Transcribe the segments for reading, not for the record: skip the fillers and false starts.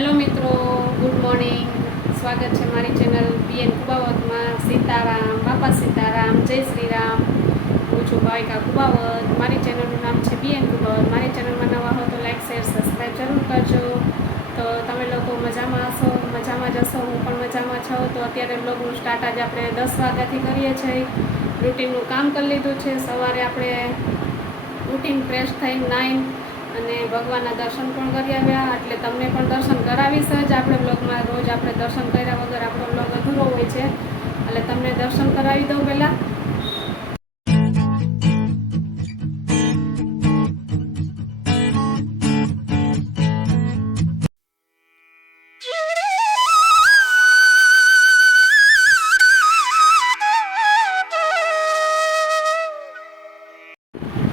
Hello મિત્રો, good morning. સ્વાગત છે મારી ચેનલ બીએન કુબાવતમાં. સીતારામ, બાપા સીતારામ, જય શ્રી રામ. હું છું ભાવિકા કુબાવત. મારી ચેનલનું નામ છે બીએન કુબાવત. મારી ચેનલમાં નવા હો તો લાઈક, શેર, સબસ્ક્રાઈબ જરૂર કરજો. તો તમે લોકો મજામાં હશો, મજામાં જ હશો, હું પણ મજામાં છું. તો અત્યારે બ્લોગનું સ્ટાર્ટ આજે આપણે 10 વાગ્યાથી કરીએ છીએ. રૂટીનનું કામ કરી લીધું છે. સવારે આપણે રૂટીન ફ્રેશ થઈને નાઈન અને ભગવાનના દર્શન પણ કરી આવ્યા. એટલે તમને પણ દર્શન કરાવીશ જ. આપણે બ્લોગમાં રોજ આપણે દર્શન કર્યા વગર આપણો બ્લોગ અધૂરો હોય છે, એટલે તમને દર્શન કરાવી દઉં પહેલાં.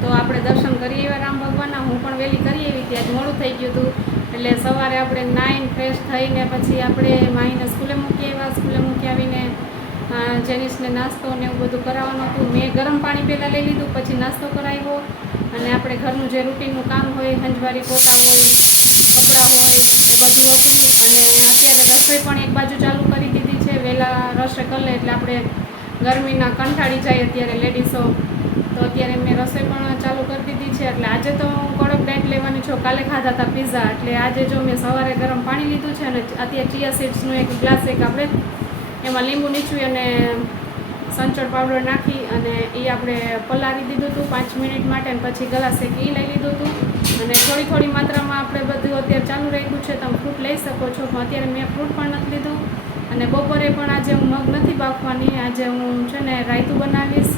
તો આપણે દર્શન કરી આવ્યા રામ ભગવાનના. હું પણ વહેલી કરી આવી, ત્યાં જ મોડું થઈ ગયું હતું. એટલે સવારે આપણે નાઈન ફ્રેશ થઈને પછી આપણે માહીને સ્કૂલે મૂકી આવ્યા. સ્કૂલે મૂકી આવીને જેનિસને નાસ્તો ને એવું બધું કરાવવાનું હતું. મેં ગરમ પાણી પહેલાં લઈ લીધું, પછી નાસ્તો કરાવ્યો. અને આપણે ઘરનું જે રૂટીનનું કામ હોય, હંજવારી પોતા હોય, કપડાં હોય, એ બધું હતું. અને અત્યારે રસોઈ પણ એક બાજુ ચાલુ કરી દીધી છે. વહેલા રસોઈ કરી લે એટલે આપણે ગરમીના કંટાળી જાય અત્યારે લેડીઝો. તો અત્યારે મેં રસોઈ પણ ચાલુ કરી દીધી છે. એટલે આજે તો હું કડક ડાયટ લેવાની છું. કાલે ખાધા હતા પીઝા, એટલે આજે જો મેં સવારે ગરમ પાણી લીધું છે. અને અત્યારે ચિયા સીડ્સનું એક ગ્લાસ એક આપણે એમાં લીંબુ નીચવી અને સંચળ પાવડર નાખી અને એ આપણે પલાળી દીધું હતું 5 મિનિટ માટે. અને પછી ગ્લાસ એક એ લઈ લીધું હતું. અને થોડી માત્રામાં આપણે બધું અત્યારે ચાલુ રાખ્યું છે. તમે ફ્રૂટ લઈ શકો છો, પણ અત્યારે મેં ફ્રૂટ પણ નથી લીધું. અને બપોરે પણ આજે હું મગ નથી બાફવાની. આજે હું છે ને રાયતું બનાવીશ,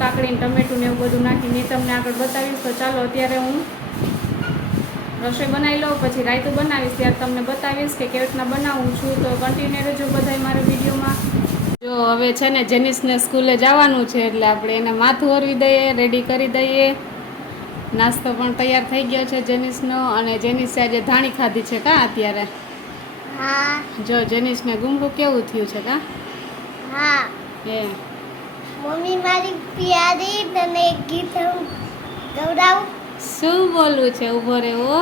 કાકડી ટમેટું ને એવું બધું નાખીને એ તમને આગળ બતાવીશ. તો ચાલો અત્યારે હું રસોઈ બનાવી લઉં, પછી રાયતું બનાવીશ ત્યારે તમને બતાવીશ કે કેવી રીતના બનાવું છું. તો કન્ટિન્યુ રહેજો બધાય મારા વિડીયોમાં. જો હવે છે ને જેનિસને સ્કૂલે જવાનું છે, એટલે આપણે એને માથું ઓરવી દઈએ, રેડી કરી દઈએ. નાસ્તો પણ તૈયાર થઈ ગયો છે જેનિસનો. અને જેનિસે આજે ધાણી ખાધી છે કા અત્યારે? હા. જો જેનિસને ગુમરું કેવું થયું છે કા? હા. મમ્મી મારી પ્યારી તને એક ગીત ગવડાવું. શું બોલવું છે? ઊભો રહેવો.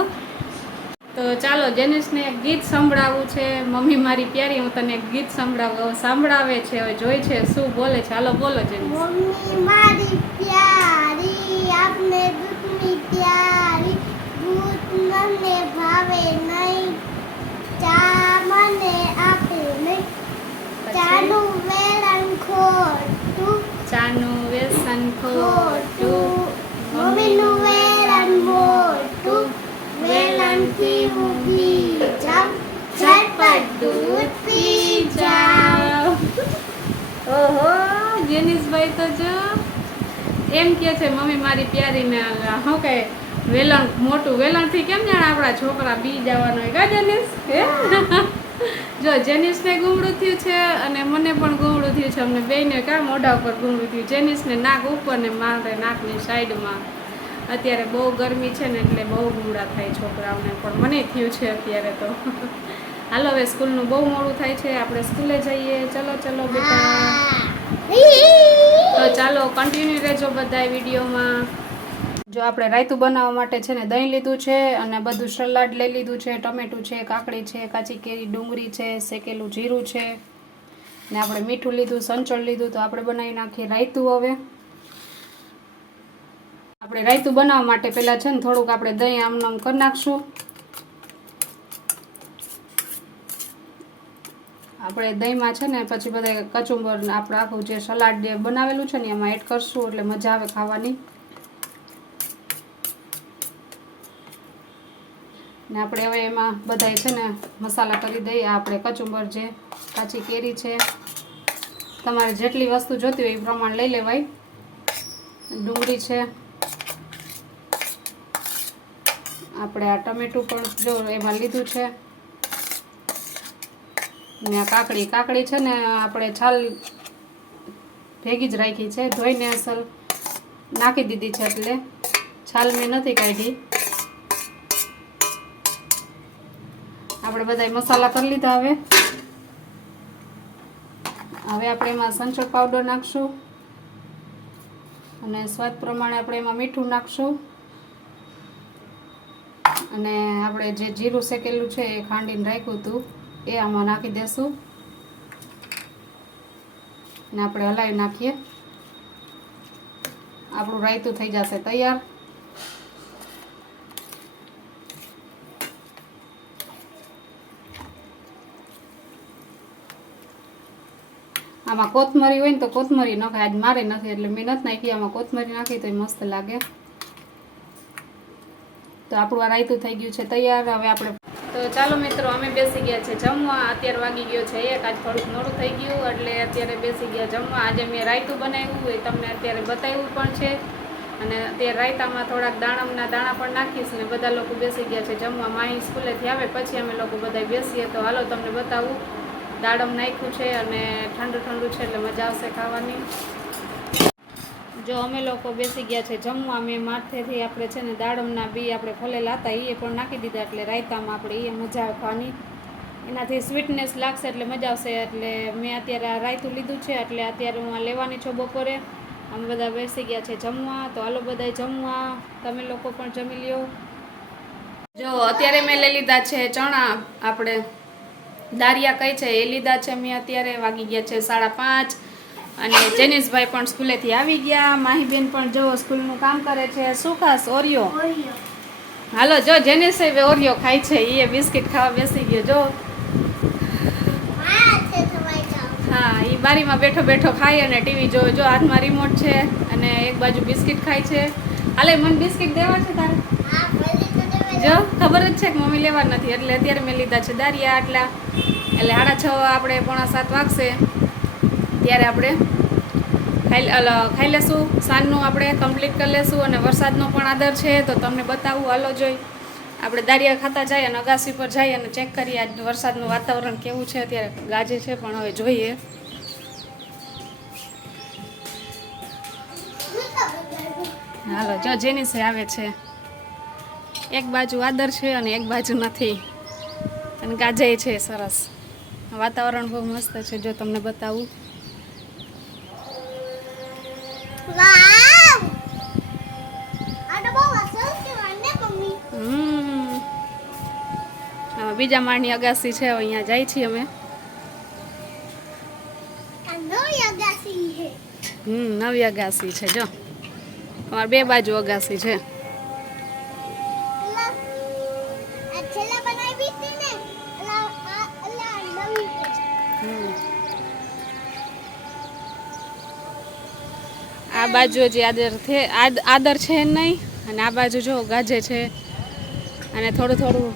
તો ચાલો જેનિસને એક ગીત સંભળાવવું છે. મમ્મી મારી પ્યારી, હું તને એક ગીત સંભળાવે છે. હવે જોઈ છે શું બોલે છે. હાલો બોલો જેનિસ. મમ્મી મારી પ્યારી, આપને દૂધની પ્યારી, દૂધ મને ભાવે નહીં, ચા મને આપે નહીં, ચાનું વેલણ ખોટું, ચાનું વ્યસન ખોટું, મમ્મીનું વેલણ મોટું, વેલણથી હું પી જાઉં, ઝટપટ દૂધ પી જાઉં. ઓહો, જેનિસભાઈ તો જો એમ કે છે મમ્મી મારી પ્યારીને શું કહે, વેલણ મોટું. વેલણથી કેમ જાણે આપણા છોકરા બી જવાનો હોય કા જેનિસ? જો જેનિસને ગુમડું થયું છે અને મને પણ ગુમડું થયું છે. અમને બેયને કા મોઢા ઉપર ગુમડું થયું. જેનિસને નાક ઉપર ને મારે નાકની સાઈડમાં. અત્યારે બહુ ગરમી છે ને એટલે બહુ ગુમડા થાય છોકરાઓને, પણ મને થયું છે અત્યારે તો. હાલો હવે સ્કૂલનું બહુ મોડું થાય છે, આપણે સ્કૂલે જઈએ. ચલો બેટા. તો ચાલો કન્ટિન્યુ રહેજો બધા વિડીયોમાં. જો આપણે રાયતું બનાવવા માટે છે ને દહીં લીધું છે, અને બધું સલાડ લઈ લીધું છે. ટમેટું છે, કાકડી છે, કાચી કેરી, ડુંગળી છે, શેકેલું જીરું છે, ને આપણે મીઠું લીધું, સંચળ લીધું. તો આપણે બનાવી નાખીએ રાયતું. હવે આપણે રાયતું બનાવવા માટે પહેલાં છે ને થોડુંક આપણે દહીં આમ કરી નાખશું. આપણે દહીંમાં છે ને પછી બધા કચુંબર આપણે આખું જે સલાડ જે બનાવેલું છે ને એમાં એડ કરશું, એટલે મજા આવે ખાવાની. ને આપણે હવે એમાં બધાય છે ને મસાલા કરી દઈએ. આપણે કચુંબર છે, કાચી કેરી છે, તમારે જેટલી વસ્તુ જોતી હોય એ પ્રમાણે લઈ લેવાય. ડુંગળી છે, આપણે આ ટમેટું પણ જો એમાં લીધું છે, ને આ કાકડી છે ને આપણે છાલ ભેગી જ રાખી છે, ધોઈને અસલ નાખી દીધી છે, એટલે છાલ મેં નથી કાઢી. આપણે બધા મસાલા કરી લીધા. હવે આપણે એમાં સંચળ પાવડર નાખશું, અને સ્વાદ પ્રમાણે આપણે એમાં મીઠું નાખશું, અને આપણે જે જીરું શેકેલું છે એ ખાંડીને રાખ્યું હતું એ આમાં નાખી દેશું ને આપણે હલાવી નાખીએ. આપણું રાયતું થઈ જશે તૈયાર. આમાં કોથમરી હોય ને તો કોથમરી નખાય. આજ મારે નથી એટલે મેં નથી નાખી. આમાં કોથમરી નાખી તો મસ્ત લાગે. તો આપણું આ રાયતું થઈ ગયું છે તૈયાર. હવે આપણે તો ચાલો મિત્રો અમે બેસી ગયા છે જમવા. અત્યારે વાગી ગયો છે 1. આજ થોડુંક મોડું થઈ ગયું એટલે અત્યારે બેસી ગયા જમવા. આજે મેં રાયતું બનાવ્યું એ તમને અત્યારે બતાવ્યું પણ છે અને અત્યારે રાયતામાં થોડાક દાણમના દાણા પણ નાખીશ ને બધા લોકો બેસી ગયા છે જમવા. માહી સ્કૂલેથી આવે પછી અમે લોકો બધા બેસીએ. તો હાલો તમને બતાવું. દાડમ નાખ્યું છે અને ઠંડુ ઠંડુ છે એટલે મજા આવશે ખાવાની. જો અમે લોકો બેસી ગયા છે જમવા. મેં માથેથી આપણે છે ને દાડમના બી આપણે ફોલેલા હતા એ પણ નાખી દીધા એટલે રાયતામાં આપણે એ મજા આવે ખાવાની. એનાથી સ્વીટનેસ લાગશે એટલે મજા આવશે. એટલે મેં અત્યારે આ રાયતું લીધું છે એટલે અત્યારે હું આ લેવાની છું બપોરે. અમે બધા બેસી ગયા છે જમવા. તો હાલો બધા જમવા. તમે લોકો પણ જમી લ્યો. જો અત્યારે મેં લઈ લીધા છે ચણા. આપણે દારિયા કઈ છે એ લીધા છે મેં. અત્યારે વાગી ગયા છે 5:30 અને જેનિશભાઈ પણ સ્કૂલેથી આવી ગયા. માહીબેન પણ જો સ્કૂલનું કામ કરે છે. શું ખાસ? ઓરિયો. હાલો જો જેનિશ ઓરિયો ખાય છે. એ બિસ્કિટ ખાવા બેસી ગયો જો. હા એ બારીમાં બેઠો બેઠો ખાય અને ટીવી જોવે. જો હાથમાં રિમોટ છે અને એક બાજુ બિસ્કિટ ખાય છે. હાલે મને બિસ્કિટ દેવા છે તારે? જો ખબર જ છે કે મમ્મી લેવા નથી એટલે અત્યારે મેં લીધા છે દારિયા આટલા. એટલે 6:30 આપણે 6:45 વાગશે ત્યારે આપણે ખાઈ લેશું. સાંજનું આપણે કમ્પ્લીટ કરી લેશું અને વરસાદનો પણ આદર છે તો તમને બતાવું. હાલો જોઈ આપણે દારિયા ખાતા જઈએ અને અગાસી પર જઈએ અને ચેક કરીએ આજ વરસાદનું વાતાવરણ કેવું છે. અત્યારે ગાજે છે પણ હવે જોઈએ. હાલો જો જેનિસે આવે છે. એક બાજુ આદર છે અને એક બાજુ નથી અને ગાજે છે સરસ. વાતાવરણ બહુ મસ્ત છે જો તમને બતાવું. બીજા માળની અગાસી છે. અહીંયા જાય છીએ અમે. નવી અગાસી છે જો. અમારે 2 બાજુ અગાસી છે. આ બાજુ જે આદર છે નહીં અને આ બાજુ જો ગાજે છે અને થોડું થોડું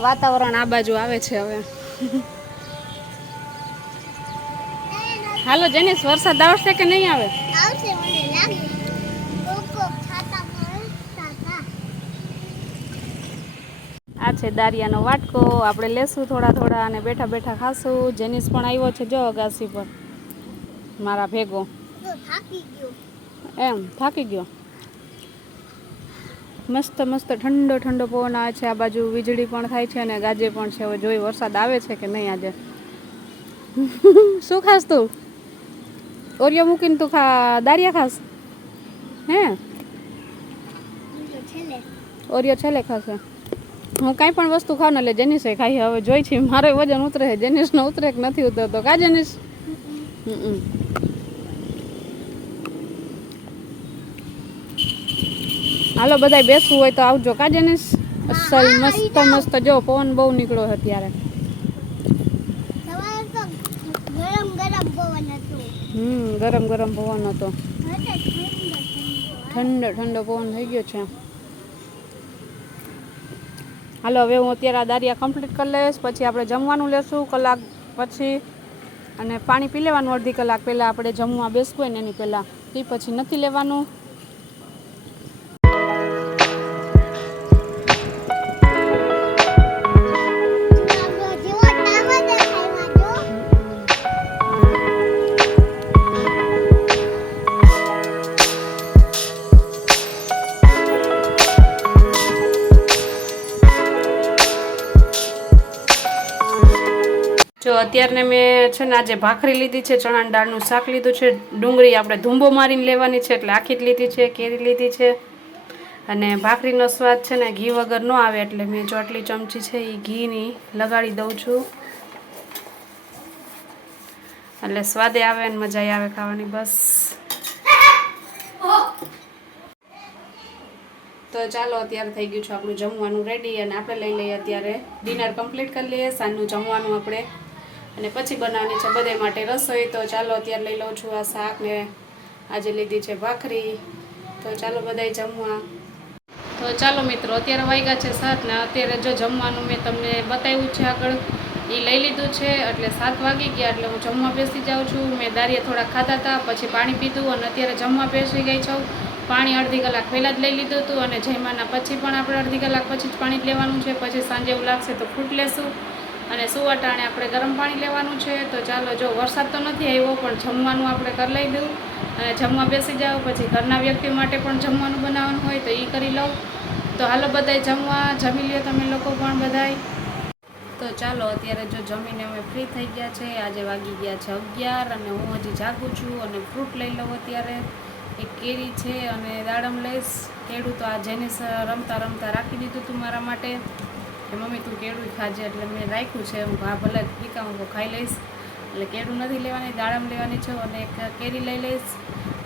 વાતાવરણ આ બાજુ આવે છે હવે. હાલો જેનિસ વરસાદ આવશે કે નહીં આવે? આ છે દારિયાનો વાટકો. આપણે લેશું થોડા થોડા અને બેઠા બેઠા ખાશું. જેનિસ પણ આવ્યો છે જો અગાસી પર મારા ભેગો. એમ થાકી ગયો. મસ્ત મસ્ત ઠંડો ઠંડો પવન આવે છે. આ બાજુ વીજળી પણ થાય છે અને ગાજે પણ છે. હવે જોઈ વરસાદ આવે છે કે નહીં આજે. શું ખાસ તું? ઓરિયો મૂકીને તું દારિયા ખાસ? હે ઓરિયો છેલ્લે ખાશે. હું કાંઈ પણ વસ્તુ ખાવ ને એટલે જેનિસે ખાઈ. હવે જોઈ છે મારો વજન ઉતરે છે. જેનિસનો ઉતરે કે નથી ઉતરતો કા જેનિસ? હાલો બધા બેસવું હોય તો આવજો કા જેનિસ? અસલ મસ્ત મસ્ત જો પવન બહુ નીકળ્યો અત્યારે. ગરમ ગરમ પવન હતો. ઠંડો ઠંડો પવન થઈ ગયો છે. હાલો હવે હું અત્યારે આ દારિયા કમ્પ્લીટ કરી લઈશ. પછી આપણે જમવાનું લેશું કલાક પછી અને પાણી પી લેવાનું અડધી કલાક પહેલાં. આપણે જમવા બેસવું હોય ને એની પહેલાં. એ પછી નથી લેવાનું. જો અત્યારને મેં છે ને આજે ભાખરી લીધી છે. ચણાની દાળનું શાક લીધું છે. ડુંગળી આપણે ધૂંબો મારીને લેવાની છે એટલે આખી જ લીધી છે. કેરી લીધી છે અને ભાખરીનો સ્વાદ છે ને ઘી વગર ન આવે એટલે મેં જો આટલી ચમચી છે એ ઘીની લગાડી દઉં છું, એટલે સ્વાદે આવે અને મજા આવે ખાવાની. બસ તો ચાલો અત્યારે થઈ ગયું છે આપણું જમવાનું રેડી, અને આપણે લઈ લઈએ અત્યારે ડિનર કમ્પ્લીટ કરી લઈએ, સાંજનું જમવાનું આપણે, અને પછી બનાવવાની છે બધે માટે રસોઈ. તો ચાલો અત્યારે લઈ લઉં છું આ શાક ને આજે લીધી છે ભાખરી. તો ચાલો બધાય જમવા. તો ચાલો મિત્રો અત્યારે વાગ્યા છે 7 ને અત્યારે જો જમવાનું મેં તમને બતાવ્યું છે આગળ એ લઈ લીધું છે, એટલે 7 વાગી ગયા એટલે હું જમવા બેસી જાઉં છું. મેં દાળિયા થોડા ખાધા હતા, પછી પાણી પીધું અને અત્યારે જમવા બેસી ગઈ છું. પાણી અડધી કલાક પહેલાં જ લઈ લીધું હતું, અને જમવાના પછી પણ આપણે અડધી કલાક પછી જ પાણી જ લેવાનું છે. પછી સાંજે એવું લાગશે તો ફ્રૂટ લેશું, અને સુવા ટાણે આપણે ગરમ પાણી લેવાનું છે. તો ચાલો, જો વરસાદ તો નથી આવ્યો પણ જમવાનું આપણે કરી લઈ દઉં અને જમવા બેસી જાઓ. પછી ઘરના વ્યક્તિ માટે પણ જમવાનું બનાવવાનું હોય તો એ કરી લઉં. તો હાલો બધાય જમવા, જમી લ્યો તમે લોકો પણ બધાય. તો ચાલો અત્યારે જો જમીને અમે ફ્રી થઈ ગયા છે. આજે વાગી ગયા છે 11 અને હું હજી જાગું છું, અને ફ્રૂટ લઈ લઉં. અત્યારે એક કેરી છે અને દાડમ લઈશ. કેળું તો આ જેનિસ રમતા રમતા રાખી દીધું હતું મારા માટે કે મમ્મી તું કેળું ખાજે, એટલે મેં રાખ્યું છે. હું હા ભલે ટીકા હું ખાઈ લઈશ, એટલે કેળું નથી લેવાની, દાડમ લેવાની છે, અને એક કેરી લઈ લઈશ.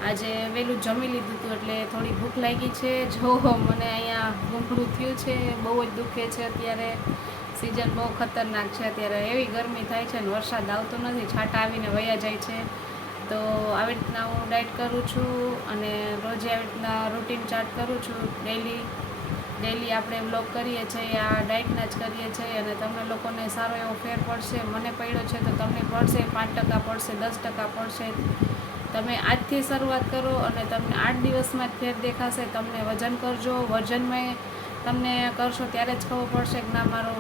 આજે વહેલું જમી લીધું હતું એટલે થોડી ભૂખ લાગી છે. જો મને અહીંયા ગૂંગળું થયું છે, બહુ જ દુખે છે. અત્યારે સિઝન બહુ ખતરનાક છે. અત્યારે એવી ગરમી થાય છે ને વરસાદ આવતો નથી, છાંટા આવીને વયા જાય છે. તો આવી રીતના હું ડાયટ કરું છું, અને રોજે આવી રીતના રૂટીન ચાર્ટ કરું છું. ડેલી આપણે વ્લોગ કરીએ છીએ, આ ડાયટના જ કરીએ છીએ, અને તમને લોકોને સારો એવો ફેર પડશે. મને પડ્યો છે તો તમને પડશે, 5% પડશે, 10% પડશે. તમે આજથી શરૂઆત કરો અને તમને 8 દિવસમાં જ ફેર દેખાશે. તમને વજન કરજો, વજનમાં તમને કરશો ત્યારે જ ખબર પડશે કે ના મારો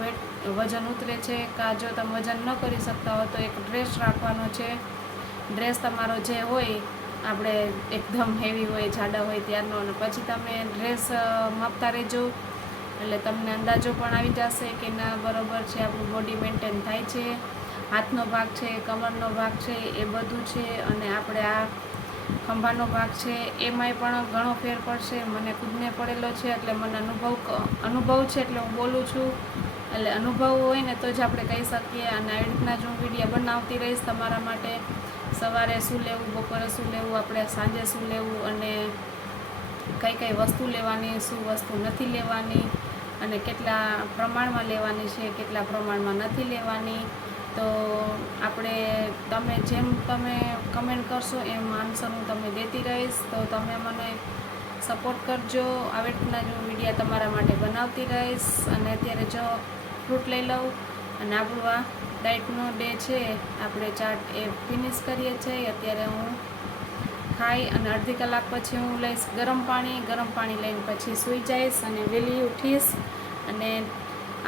વજન ઉતરે છે. કાં જો તમે વજન ન કરી શકતા હો તો એક ડ્રેસ રાખવાનો છે. ડ્રેસ તમારો જે હોય આપણે એકદમ હેવી હોય, જાડા હોય ત્યારનો, અને પછી તમે ડ્રેસ માપતા રહેજો, એટલે તમને અંદાજો પણ આવી જશે કે ના બરાબર છે, આપણું બોડી મેન્ટેન થાય છે. હાથનો ભાગ છે, કમરનો ભાગ છે, એ બધું છે, અને આપણે આ ખંભાનો ભાગ છે એમાંય પણ ઘણો ફેર પડશે. મને ખુદને પડેલો છે એટલે મને અનુભવ છે એટલે હું બોલું છું. એટલે અનુભવ હોય ને તો જ આપણે કહી શકીએ. અને આવી રીતના જ હું વિડીયો બનાવતી રહીશ તમારા માટે. સવારે શું લેવું, બપોરે શું લેવું, આપણે સાંજે શું લેવું, અને કઈ કઈ વસ્તુ લેવાની, શું વસ્તુ નથી લેવાની, અને કેટલા પ્રમાણમાં લેવાની છે, કેટલા પ્રમાણમાં નથી લેવાની. તો આપણે જેમ તમે કમેન્ટ કરશો એમ આન્સર હું તમને દેતી રહીશ. તો તમે મને સપોર્ટ કરજો. આવી રીતના જ હું વિડીયો તમારા માટે બનાવતી રહીશ. અને અત્યારે જો ફ્રૂટ લઈ લઉં, અને આપણું આ ડાયટનો ડે છે, આપણે ચાર્ટ એ ફિનિશ કરીએ છીએ. અત્યારે હું ખાઈ અને અડધી કલાક પછી હું લઈશ ગરમ પાણી લઈને પછી સૂઈ જઈશ અને વહેલી ઉઠીશ. અને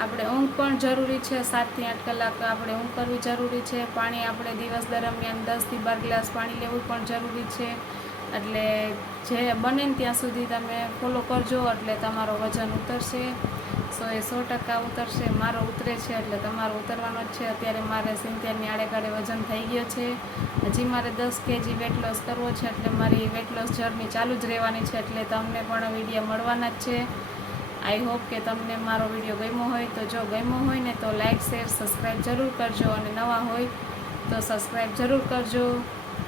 આપણે ઊંઘ પણ જરૂરી છે. 7 થી 8 કલાક આપણે ઊંઘ કરવી જરૂરી છે. પાણી આપણે દિવસ દરમિયાન 10 થી 12 ગ્લાસ પાણી લેવું પણ જરૂરી છે. એટલે જે બને ને ત્યાં સુધી તમે ફોલો કરજો, એટલે તમારો વજન ઉતરશે. 100% ઉતરશે. મારો ઉતરે છે એટલે તમારો ઉતરવાનો જ છે. અત્યારે મારે 70ની આડેગાડે વજન થઈ ગયો છે. હજી મારે 10 kg વેટ લોસ કરવો છે, એટલે મારી વેટ લોસ જર્ની ચાલુ જ રહેવાની છે. એટલે તમને પણ વિડીયો મળવાના જ છે. આઈ હોપ કે તમને મારો વિડીયો ગમ્યો હોય. તો જો ગમ્યો હોય ને તો લાઇક, શેર, સબસ્ક્રાઈબ જરૂર કરજો, અને નવા હોય તો સબસ્ક્રાઈબ જરૂર કરજો.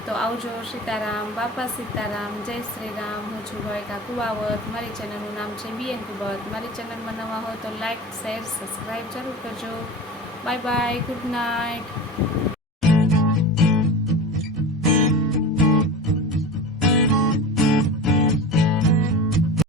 તો આવજો. સીતારામ, બાપા સીતારામ, જય શ્રી રામ. હું છું ભાવિકા કુવાવત. મારી ચેનલનું નામ છે BN કુવાવત. મારી ચેનલમાં નવા હોય તો લાઇક, શેર, સબસ્ક્રાઈબ જરૂર કરજો. Bye bye, good night.